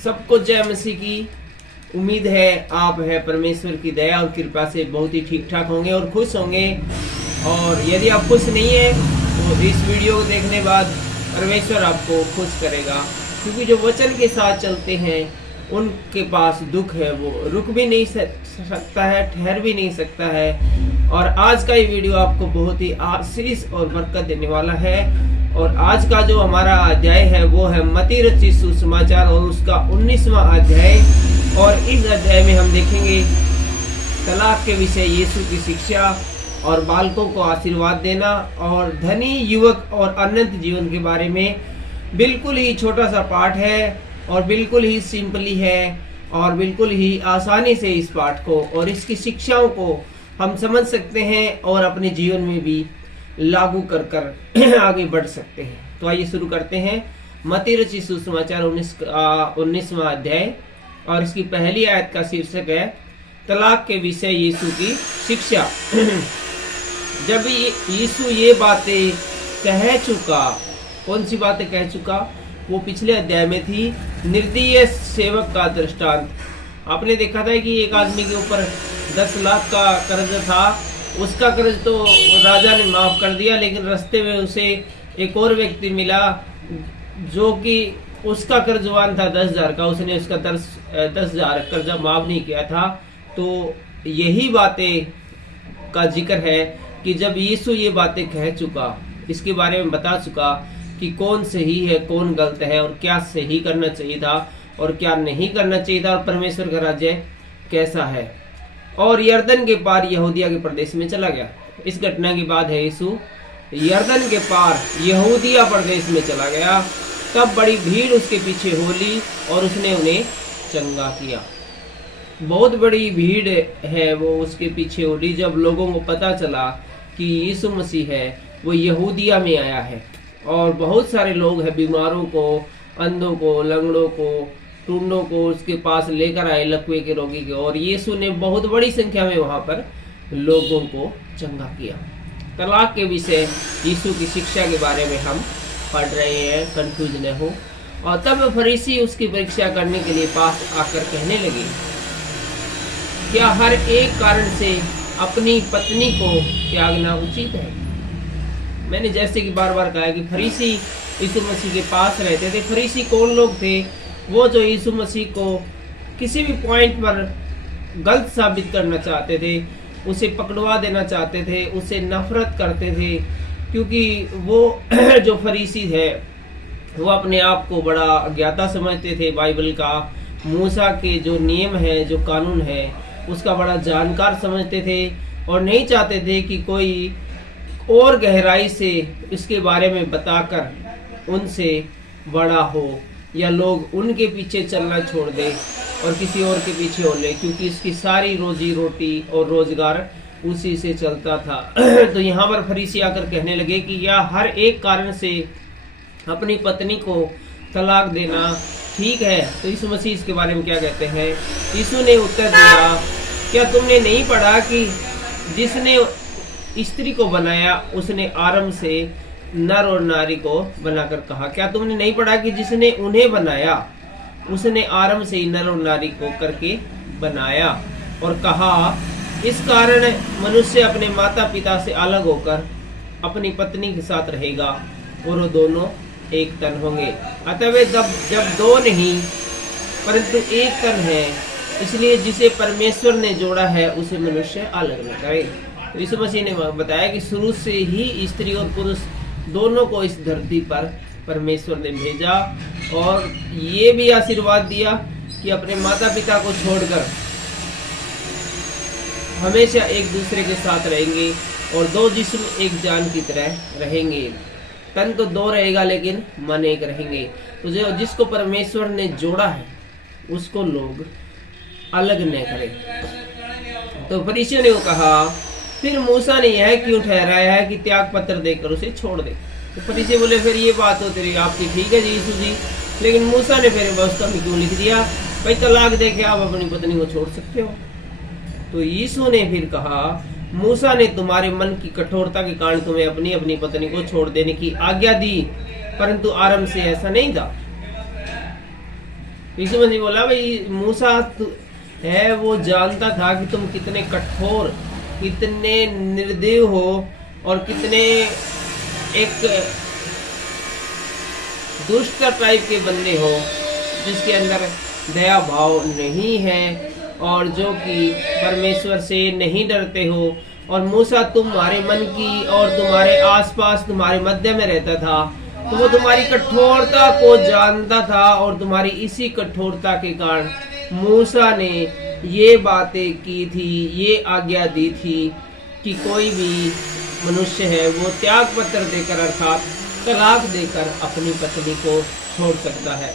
सबको जय मसीह की। उम्मीद है आप है परमेश्वर की दया और कृपा से बहुत ही ठीक ठाक होंगे और खुश होंगे। और यदि आप खुश नहीं है तो इस वीडियो को देखने के बाद परमेश्वर आपको खुश करेगा, क्योंकि जो वचन के साथ चलते हैं उनके पास दुख है वो रुक भी नहीं सकता है, ठहर भी नहीं सकता है। और आज का ये वीडियो आपको बहुत ही आशीष और बरकत देने वाला है। और आज का जो हमारा अध्याय है वो है मत्ती रचित सुसमाचार और उसका 19वां अध्याय। और इस अध्याय में हम देखेंगे तलाक के विषय, यीशु की शिक्षा और बालकों को आशीर्वाद देना और धनी युवक और अनंत जीवन के बारे में। बिल्कुल ही छोटा सा पाठ है और बिल्कुल ही सिंपली है और बिल्कुल ही आसानी से इस पाठ को और इसकी शिक्षाओं को हम समझ सकते हैं और अपने जीवन में भी लागू कर आगे बढ़ सकते हैं। तो आइए शुरू करते हैं। मत्ती रचित सुसमाचार 19वां अध्याय और इसकी पहली आयत का शीर्षक है तलाक के विषय, यीशु की शिक्षा। जब यीशु ये बातें कह चुका, कौन सी बातें कह चुका? वो पिछले अध्याय में थी, निर्दयी सेवक का दृष्टांत। आपने देखा था कि एक आदमी के ऊपर 10 लाख का कर्ज था। उसका कर्ज तो राजा ने माफ कर दिया, लेकिन रास्ते में उसे एक और व्यक्ति मिला जो कि उसका कर्जवान था 10,000 का। उसने उसका 10,000 कर्जा माफ नहीं किया था। तो यही बातें का जिक्र है कि जब यीशु ये बातें कह चुका, इसके बारे में बता चुका कि कौन सही है कौन गलत है और क्या सही करना चाहिए था और क्या नहीं करना चाहिए था और परमेश्वर का राज्य कैसा है। और यरदन के पार यहूदिया के प्रदेश में चला गया। इस घटना के बाद है यीशु यरदन के पार यहूदिया प्रदेश में चला गया। तब बड़ी भीड़ उसके पीछे हो ली और उसने उन्हें चंगा किया। बहुत बड़ी भीड़ है वो उसके पीछे हो ली जब लोगों को पता चला कि यीशु मसीह है वो यहूदिया में आया है। और बहुत सारे लोग हैं, बीमारों को, अंधों को, लंगड़ों को, टूंडों को उसके पास लेकर आए, लकवे के रोगी के। और यीशु ने बहुत बड़ी संख्या में वहां पर लोगों को चंगा किया। तलाक के विषय, यीशु की शिक्षा के बारे में हम पढ़ रहे हैं, कंफ्यूज न हो। और तब फरीसी उसकी परीक्षा करने के लिए पास आकर कहने लगे, क्या हर एक कारण से अपनी पत्नी को त्यागना उचित है? मैंने जैसे कि बार बार कहा है कि फरीसी यीशु मसीह के पास रहते थे। फरीसी कौन लोग थे? वो जो यीशु मसीह को किसी भी पॉइंट पर गलत साबित करना चाहते थे, उसे पकड़वा देना चाहते थे, उसे नफरत करते थे। क्योंकि वो जो फरीसी है वो अपने आप को बड़ा ज्ञाता समझते थे। बाइबल का, मूसा के जो नियम है, जो कानून है, उसका बड़ा जानकार समझते थे और नहीं चाहते थे कि कोई और गहराई से इसके बारे में बताकर उनसे बड़ा हो या लोग उनके पीछे चलना छोड़ दे और किसी और के पीछे हो ले, क्योंकि इसकी सारी रोजी रोटी और रोजगार उसी से चलता था। तो यहाँ पर फरीसी आकर कहने लगे कि यह हर एक कारण से अपनी पत्नी को तलाक देना ठीक है। तो यीशु मसीह इसके बारे में क्या कहते हैं? यीशु ने उत्तर दिया, क्या तुमने नहीं पढ़ा कि जिसने स्त्री को बनाया उसने आरंभ से नर और नारी को बनाकर कहा? क्या तुमने नहीं पढ़ा कि जिसने उन्हें बनाया उसने आरंभ से ही नर और नारी को करके बनाया और कहा, इस कारण मनुष्य अपने माता पिता से अलग होकर अपनी पत्नी के साथ रहेगा और वो दोनों एक तन होंगे। अतः जब दो नहीं परंतु एक तन है, इसलिए जिसे परमेश्वर ने जोड़ा है उसे मनुष्य अलग न करे। तो यीशु मसीह ने बताया कि शुरू से ही स्त्री और पुरुष दोनों को इस धरती पर परमेश्वर ने भेजा और ये भी आशीर्वाद दिया कि अपने माता पिता को छोड़कर हमेशा एक दूसरे के साथ रहेंगे और दो जिस्म एक जान की तरह रहेंगे। तन तो दो रहेगा लेकिन मन एक रहेंगे। तो जो जिसको परमेश्वर ने जोड़ा है उसको लोग अलग न करें। तो फरीसियों ने वो कहा, फिर मूसा ने यह क्यों ठहराया है कि त्याग पत्र देकर उसे छोड़ दे? तो फरीसी बोले, फिर ये बात हो तेरी आपकी ठीक है जी यीशु जी, लेकिन मूसा ने फिर व्यवस्था में क्यों लिख दिया भाई तलाक दे के आप अपनी पत्नी को छोड़ सकते हो? तो यीशु ने फिर कहा, मूसा ने तुम्हारे मन की कठोरता के कारण तुम्हें अपनी अपनी पत्नी को छोड़ देने की आज्ञा दी, परंतु आरंभ से ऐसा नहीं था। यीशु मसीह बोला भाई मूसा है वो जानता था कि तुम कितने कठोर, कितने निर्दयी हो और कितने एक दुष्ट टाइप के बंदे हो, जिसके अंदर दया भाव नहीं है और जो कि परमेश्वर से नहीं डरते हो। और मूसा तुम्हारे मन की और तुम्हारे आसपास तुम्हारे मध्य में रहता था, तो वो तुम्हारी कठोरता को जानता था और तुम्हारी इसी कठोरता के कारण मूसा ने ये बातें की थी, ये आज्ञा दी थी कि कोई भी मनुष्य है वो त्याग पत्र देकर अर्थात तलाक देकर अपनी पत्नी को छोड़ सकता है।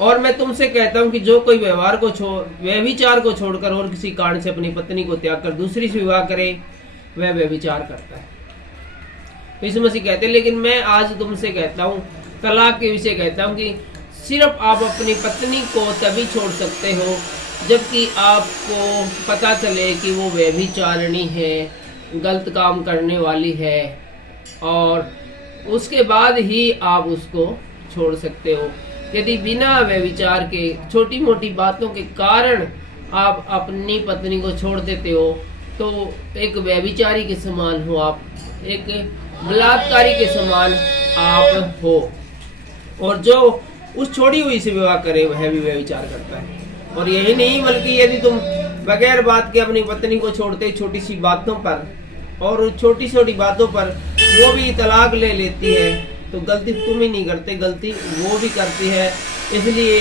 और मैं तुमसे कहता हूँ कि जो कोई व्यभिचार को छोड़कर और किसी कारण से अपनी पत्नी को त्याग कर दूसरी से विवाह करे, वह व्यभिचार करता है। तो यीशु मसीह कहते हैं, लेकिन मैं आज तुमसे कहता हूँ, तलाक के विषय कहता हूँ कि सिर्फ आप अपनी पत्नी को तभी छोड़ सकते हो जबकि आपको पता चले कि वो व्यभिचारिणी है, गलत काम करने वाली है, और उसके बाद ही आप उसको छोड़ सकते हो। यदि बिना व्यभिचार के छोटी मोटी बातों के कारण आप अपनी पत्नी को छोड़ देते हो तो एक व्यभिचारी के समान हो आप, एक बलात्कारी के समान आप हो। और जो उस छोड़ी हुई से विवाह करे वह भी व्यभिचार करता है। और यही नहीं बल्कि यदि तुम बगैर बात के अपनी पत्नी को छोड़ते छोटी सी बातों पर और छोटी छोटी बातों पर वो भी तलाक ले लेती है, तो गलती तुम ही नहीं करते, गलती वो भी करती है। इसलिए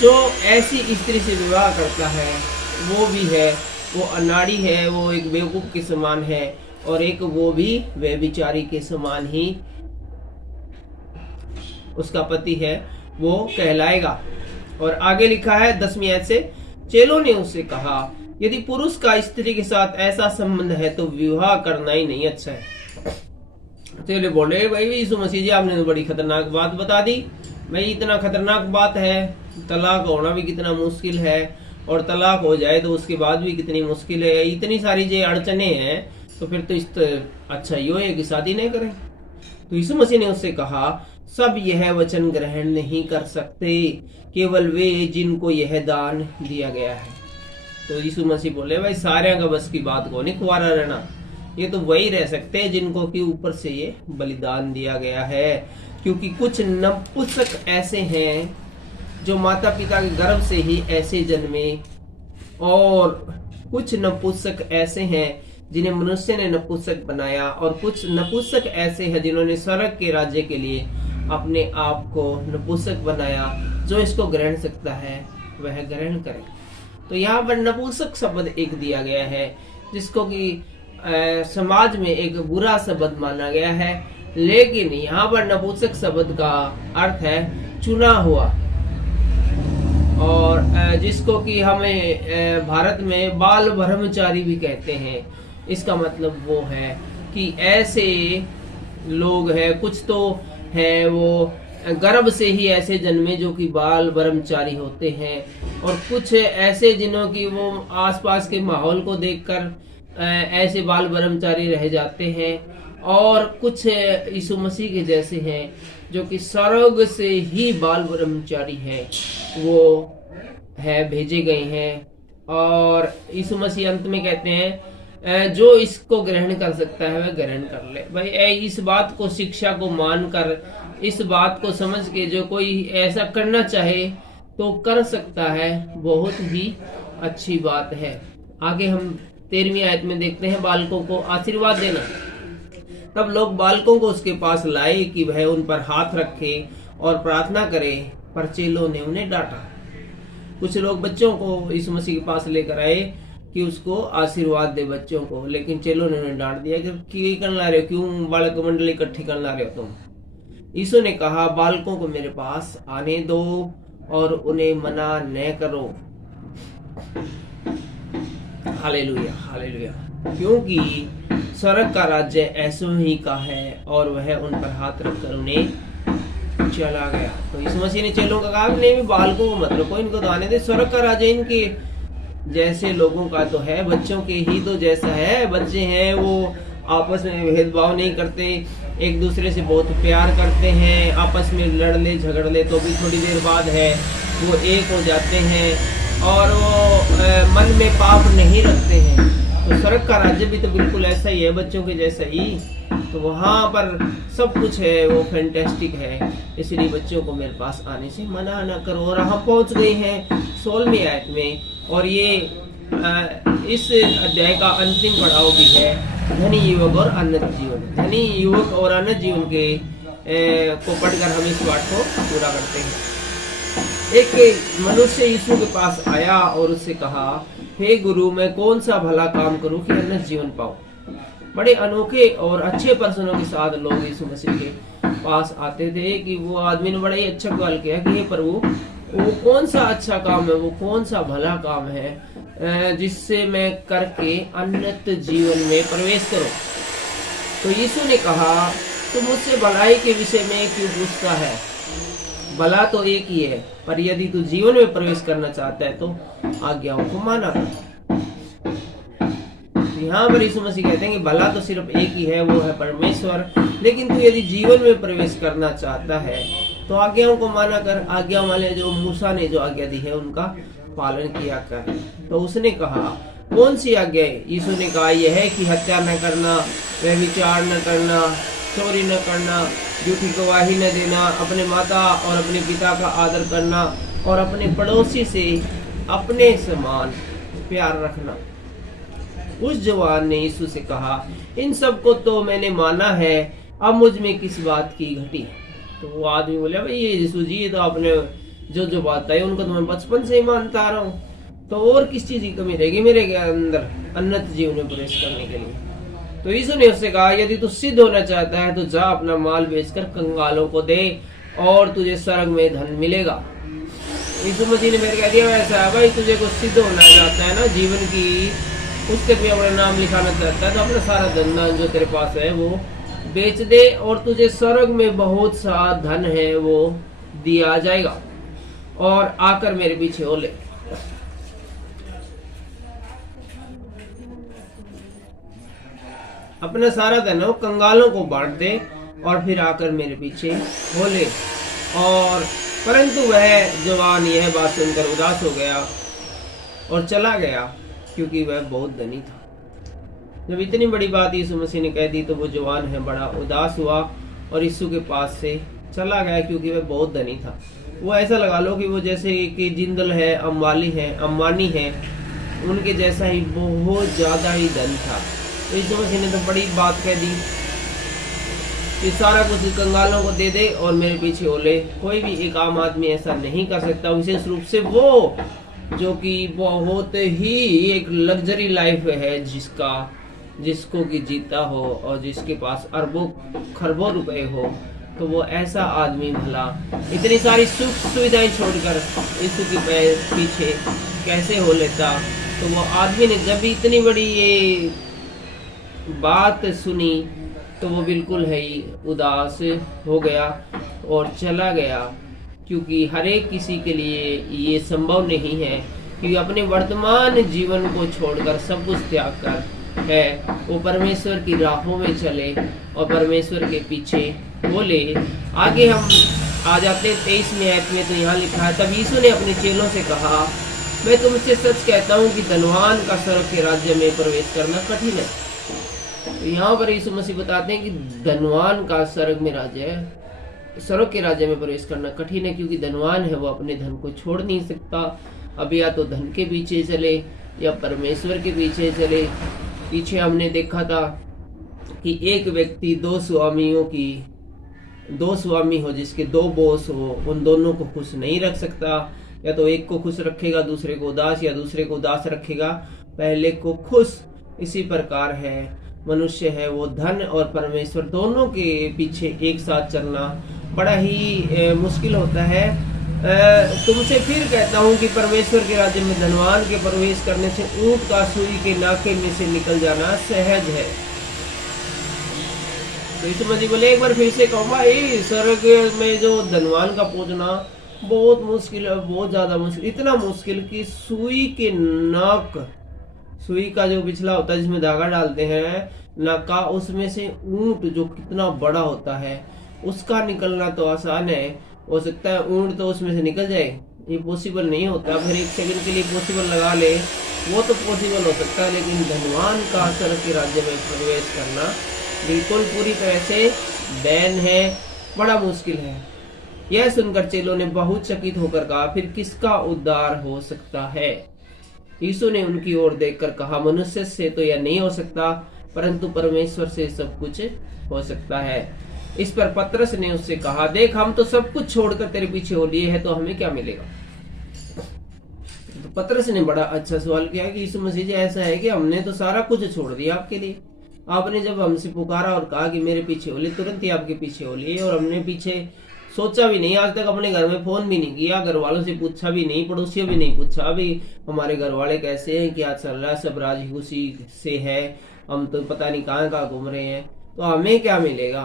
जो ऐसी स्त्री से विवाह करता है वो भी है, वो अनाड़ी है, वो एक बेवकूफ के समान है और एक वो भी व्यभिचारी के समान ही उसका पति है वो कहलाएगा। और आगे लिखा है 10वीं आयत से, चेलों ने उससे कहा, यदि पुरुष का स्त्री के साथ ऐसा संबंध है तो विवाह करना ही नहीं अच्छा है। चेले बोले, भाई यीशु मसीह जी आपने तो बड़ी खतरनाक बात बता दी। भाई इतना खतरनाक बात है, तलाक होना भी कितना मुश्किल है और तलाक हो जाए तो उसके बाद भी कितनी मुश्किल है, इतनी सारी जो अड़चने हैं, तो फिर तो अच्छा यो है कि शादी नहीं करें। तो यीशु मसीह ने उससे कहा, सब यह वचन ग्रहण नहीं कर सकते, केवल वे जिनको यह दान दिया गया है। तो यीशु मसीह बोले, भाई सारे का बस की बात को नहीं, कुंवारा रहना, ये तो वही रह सकते हैं जिनको कि ऊपर से ये बलिदान दिया गया है। क्योंकि कुछ नपुंसक ऐसे हैं जो माता पिता के गर्भ से ही ऐसे जन्मे, और कुछ नपुंसक ऐसे हैं जिन्हें मनुष्य ने नपुंसक बनाया, और कुछ नपुंसक ऐसे हैं जिन्होंने स्वर्ग के राज्य के लिए अपने आप को नपुंसक बनाया। जो इसको ग्रहण सकता है वह ग्रहण करे। तो यहाँ पर नपुंसक शब्द एक दिया गया है जिसको कि समाज में एक बुरा शब्द माना गया है, लेकिन यहाँ पर नपुंसक शब्द का अर्थ है चुना हुआ, और जिसको कि हमें भारत में बाल ब्रह्मचारी भी कहते हैं। इसका मतलब वो है कि ऐसे लोग हैं, कुछ तो है वो गर्भ से ही ऐसे जन्मे जो कि बाल ब्रह्मचारी होते हैं, और कुछ ऐसे जिन्हों की वो आसपास के माहौल को देखकर ऐसे बाल ब्रह्मचारी रह जाते हैं, और कुछ यीशु मसीह के जैसे हैं जो कि स्वर्ग से ही बाल ब्रह्मचारी है, वो है भेजे गए हैं। और यीशु मसीह अंत में कहते हैं, जो इसको ग्रहण कर सकता है वह ग्रहण कर ले। भाई इस बात को, शिक्षा को मानकर, इस बात को समझ के जो कोई ऐसा करना चाहे तो कर सकता है, बहुत ही अच्छी बात है। आगे हम 13वीं आयत में देखते हैं, बालकों को आशीर्वाद देना। तब लोग बालकों को उसके पास लाए कि वह उन पर हाथ रखे और प्रार्थना करे, पर चेलों ने उन्हें डांटा। कुछ लोग बच्चों को यीशु मसीह के पास लेकर आए कि उसको आशीर्वाद दे बच्चों को, लेकिन चेलों ने उन्हें डांट दिया कि कर ला रहे हो, क्यों बालक मंडली इकट्ठी कर ला रहे हो तुम। यीशु ने कहा, बालकों को मेरे पास आने दो और उन्हें मना न करो। Hallelujah, hallelujah. क्योंकि स्वर्ग का राज्य ऐसों ही का है, और वह उन पर हाथ रखकर उन्हें चला गया। तो यीशु मसीह ने चेलों का कहा, नहीं बालकों को मत रखो, इनको तो आने दे, स्वर्ग का राज्य इनके जैसे लोगों का तो है, बच्चों के ही तो जैसा है। बच्चे हैं वो आपस में भेदभाव नहीं करते, एक दूसरे से बहुत प्यार करते हैं, आपस में लड़ ले झगड़ ले तो भी थोड़ी देर बाद है वो एक हो जाते हैं, और वो मन में पाप नहीं रखते हैं। तो स्वर्ग का राज्य भी तो बिल्कुल ऐसा ही है, बच्चों के जैसा ही। तो वहाँ पर सब कुछ है, वो फैंटेस्टिक है, इसलिए बच्चों को मेरे पास आने से मना न करो। और हम पहुँच गए हैं 16वीं आयत में, और ये इस अध्याय का अंतिम पड़ाव भी है, धनी युवक और अनंत जीवन। धनी युवक और अनंत जीवन के को पढ़कर हम इस पाठ को पूरा करते हैं। एक मनुष्य यीशु के पास आया और उससे कहा, हे गुरु, मैं कौन सा भला काम करूं कि अनंत जीवन पाऊं। बड़े अनोखे और अच्छे प्रश्नों के साथ लोग यीशु मसीह के पास आते थे कि वो आदमी ने बड़ा ही अच्छा सवाल किया कि हे प्रभु, वो कौन सा अच्छा काम है, वो कौन सा भला काम है जिससे मैं करके अनंत जीवन में प्रवेश करूं। तो यीशु ने कहा, तू मुझसे भलाई के विषय में क्यों पूछता है? भला तो एक ही है, पर यदि तू जीवन में प्रवेश करना चाहता है तो आज्ञाओं को माना कर। यहाँ पर यीशु मसीह कहते हैं कि भला तो सिर्फ एक ही है, वो है परमेश्वर, लेकिन तू यदि जीवन में प्रवेश करना चाहता है तो आज्ञाओं को माना कर। आज्ञा वाले जो मूसा ने जो आज्ञा दी है उनका पालन किया कर। तो उसने कहा, कौन सी आज्ञा है? यीशु ने कहा, यह है कि हत्या न करना, व्यभिचार न करना, चोरी न करना, झूठी गवाही न देना, अपने माता और अपने पिता का आदर करना, और अपने पड़ोसी से अपने समान प्यार रखना। उस जवान ने यीशु से कहा, इन सब को तो मैंने माना है, अब मुझ में किस बात की घटी? तो वो आदमी बोले, भाई ये यीशु जी, ये तो आपने जो जो बात है उनको तो मैं बचपन से ही मानता आ रहा हूँ, तो और किस चीज की कमी रहेगी मेरे अंदर अनंत जीवन में प्रवेश करने के लिए? तो यीशु ने उससे कहा, यदि तू सिद्ध होना चाहता है तो जा अपना माल बेचकर कंगालों को दे और तुझे स्वर्ग में धन मिलेगा। यीशु मसीह ने मेरे कह दिया, वैसा है भाई, तुझे कुछ सिद्ध होना चाहता है ना जीवन की, उसके भी अपना नाम लिखाना चाहता है तो अपना सारा धन जो तेरे पास है वो बेच दे और तुझे स्वर्ग में बहुत सा धन है वो दिया जाएगा, और आकर मेरे पीछे हो ले। अपना सारा धन हो कंगालों को बांट दे और फिर आकर मेरे पीछे हो ले। और परंतु वह जवान यह बात सुनकर उदास हो गया और चला गया, क्योंकि वह बहुत धनी था। जब इतनी बड़ी बात यीशु मसीह ने कह दी तो वो जवान है बड़ा उदास हुआ और यीशु के पास से चला गया, क्योंकि वह बहुत धनी था। वो ऐसा लगा लो कि वो जैसे कि जिंदल है, अंबानी है, उनके जैसा ही बहुत ज्यादा ही धन था। तो यीशु मसीह ने तो बड़ी बात कह दी कि सारा कुछ कंगालों को दे दे और मेरे पीछे हो ले। कोई भी एक आम आदमी ऐसा नहीं कर सकता, विशेष रूप से वो जो कि बहुत ही एक लग्जरी लाइफ है जिसको कि जीता हो और जिसके पास अरबों खरबों रुपए हो, तो वो ऐसा आदमी भला इतनी सारी सुख सुविधाएं छोड़कर यीशु के पीछे कैसे हो लेता। तो वो आदमी ने जब इतनी बड़ी ये बात सुनी तो वो बिल्कुल है ही उदास हो गया और चला गया, क्योंकि हर एक किसी के लिए ये संभव नहीं है कि अपने वर्तमान जीवन को छोड़कर सब कुछ त्याग कर है वो परमेश्वर की राहों में चले और परमेश्वर के पीछे बोले। आगे हम आ जाते 23वें आयत में, तो यहाँ लिखा है, तब यीशु ने अपने चेलों से कहा, मैं तुमसे सच कहता हूँ कि धनवान का स्वर्ग के राज्य में प्रवेश करना कठिन है। तो यहाँ पर यीशु मसीह बताते हैं कि धनवान का स्वर्ग के राज्य में प्रवेश करना कठिन है, क्योंकि धनवान है वो अपने धन को छोड़ नहीं सकता। अब या तो धन के पीछे चले या परमेश्वर के पीछे चले। पीछे हमने देखा था कि एक व्यक्ति दो स्वामी हो, जिसके दो बॉस हो, उन दोनों को खुश नहीं रख सकता। या तो एक को खुश रखेगा दूसरे को उदास, या दूसरे को उदास रखेगा पहले को खुश। इसी प्रकार है मनुष्य है वो धन और परमेश्वर दोनों के पीछे एक साथ चलना बड़ा ही मुश्किल होता है। तुमसे फिर कहता हूँ कि परमेश्वर के राज्य में धनवान के प्रवेश करने से ऊंट का सुई के नाके में से निकल जाना सहज है। तो यीशु मसीह बोले, एक बार फिर से कहूँगा, ये स्वर्ग में जो धनवान का पहुंचना बहुत मुश्किल है, बहुत ज्यादा मुश्किल, इतना मुश्किल कि सुई का जो पिछला होता है जिसमें धागा डालते हैं, का उसमें से ऊंट जो कितना बड़ा होता है उसका निकलना तो आसान है, हो सकता है ऊंट तो उसमें से निकल जाए, ये पॉसिबल नहीं होता। फिर एक सेकंड के लिए पॉसिबल लगा ले वो तो पॉसिबल हो सकता है, लेकिन धनवान का स्वर्ग के राज्य में प्रवेश करना बिल्कुल पूरी तरह से बैन है, बड़ा मुश्किल है। यह सुनकर चेलों ने बहुत चकित होकर कहा, फिर किसका उद्धार हो सकता है? यीशु ने उनकी ओर देखकर कहा, मनुष्य से तो यह नहीं हो सकता, परंतु परमेश्वर से सब कुछ हो सकता है। इस पर पतरस ने उससे कहा, देख हम तो सब कुछ छोड़कर तेरे पीछे हो लिए हैं, तो हमें क्या मिलेगा? तो पतरस ने बड़ा अच्छा सवाल किया कि यीशु मसीह जी ऐसा है कि हमने तो सारा कुछ छोड़ दिया आपके लिए। आपने जब हमसे पुकारा और कहा कि मेरे पीछे हो लिए, तुरंत ही आपके पीछे हो लिए, और हमने पीछे सोचा भी नहीं, आज तक अपने घर में फोन भी नहीं किया, घर वालों से पूछा भी नहीं, पड़ोसियों भी नहीं पूछा अभी हमारे घर वाले कैसे हैं, क्या चल रहा है, सब राजी खुशी से है, हम तो पता नहीं कहाँ कहाँ घूम रहे हैं, तो हमें क्या मिलेगा?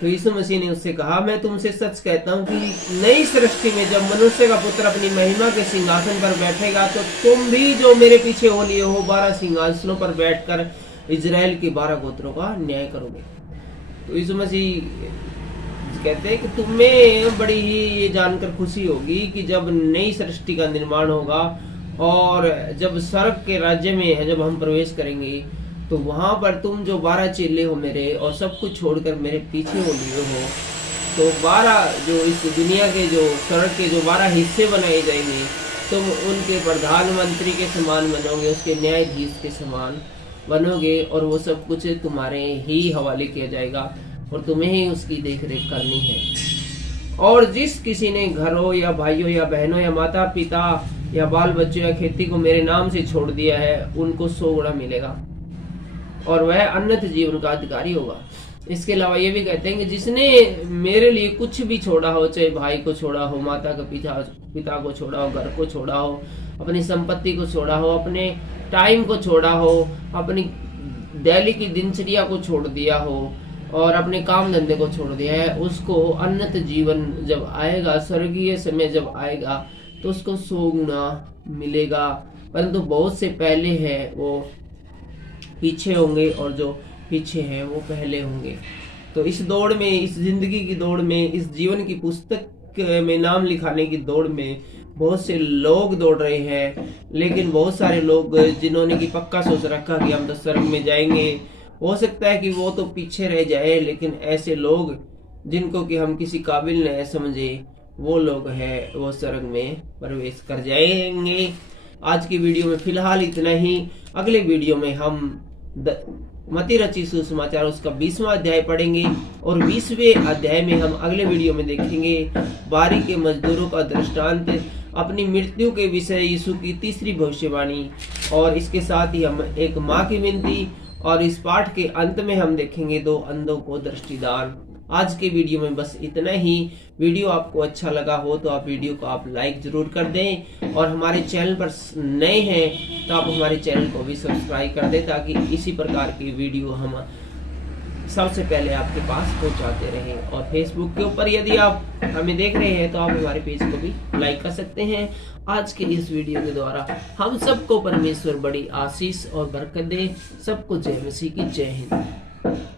तो यीशु मसीह ने उससे कहा, मैं तुमसे सच कहता हूँ कि नई सृष्टि में जब मनुष्य का पुत्र अपनी महिमा के सिंहासन पर बैठेगा, तो तुम भी जो मेरे पीछे हो लिए हो 12 सिंहासनों पर बैठकर इजराइल के 12 गोत्रों का न्याय करोगे। तो यीशु मसीह कहते हैं कि तुम्हें बड़ी ही ये जानकर खुशी होगी कि जब नई सृष्टि का निर्माण होगा और जब स्वर्ग के राज्य में जब हम प्रवेश करेंगे, तो वहां पर तुम जो 12 चेले हो मेरे और सब कुछ छोड़कर मेरे पीछे हो लिए हो, तो 12 जो इस दुनिया के जो स्वर्ग के जो 12 हिस्से बनाए जाएंगे, तुम उनके प्रधानमंत्री के समान बनोगे, उसके न्यायाधीश के समान बनोगे, और वो सब कुछ तुम्हारे ही हवाले किया जाएगा और तुम्हें ही उसकी देखरेख करनी है। और जिस किसी ने घरों या भाइयों या बहनों या माता पिता या बाल बच्चों या खेती को मेरे नाम से छोड़ दिया है, उनको 100 गुना मिलेगा और वह अनंत जीवन का अधिकारी होगा। इसके अलावा ये भी कहते हैं कि जिसने मेरे लिए कुछ भी छोड़ा हो, चाहे भाई को छोड़ा हो, माता का पिता को छोड़ा हो, घर को छोड़ा हो, अपनी संपत्ति को छोड़ा हो, अपने टाइम को छोड़ा हो, अपनी डेली की दिनचर्या को छोड़ दिया हो और अपने काम धंधे को छोड़ दिया है, उसको अनंत जीवन जब आएगा, स्वर्गीय समय जब आएगा, तो उसको 100 गुना मिलेगा। परंतु बहुत से पहले है वो पीछे होंगे और जो पीछे हैं वो पहले होंगे। तो इस दौड़ में, इस जिंदगी की दौड़ में, इस जीवन की पुस्तक में नाम लिखाने की दौड़ में बहुत से लोग दौड़ रहे हैं, लेकिन बहुत सारे लोग जिन्होंने की पक्का सोच रखा कि हम तो स्वर्ग में जाएंगे, हो सकता है कि वो तो पीछे रह जाए, लेकिन ऐसे लोग जिनको कि हम किसी काबिल नहीं समझे, वो लोग हैं वो स्वर्ग में प्रवेश कर जाएंगे। आज की वीडियो में फिलहाल इतना ही। अगले वीडियो में हम मत्ती रचित सुसमाचार उसका 20वां अध्याय पढ़ेंगे और 20वें अध्याय में हम अगले वीडियो में देखेंगे बारी के मजदूरों का दृष्टांत, अपनी मृत्यु के विषय यीशु की तीसरी भविष्यवाणी, और इसके साथ ही हम एक माँ की विनती, और इस पाठ के अंत में हम देखेंगे 2 अंधों को दृष्टिदान। आज के वीडियो में बस इतना ही। वीडियो आपको अच्छा लगा हो तो आप वीडियो को आप लाइक जरूर कर दें, और हमारे चैनल पर नए हैं तो आप हमारे चैनल को भी सब्सक्राइब कर दें, ताकि इसी प्रकार की वीडियो हम सबसे पहले आपके पास पहुंचाते रहें। और फेसबुक के ऊपर यदि आप हमें देख रहे हैं तो आप हमारे पेज को भी लाइक कर सकते हैं। आज के इस वीडियो के द्वारा हम सबको परमेश्वर बड़ी आशीष और बरकत दे। सबको जय मसीह की जय हिंद।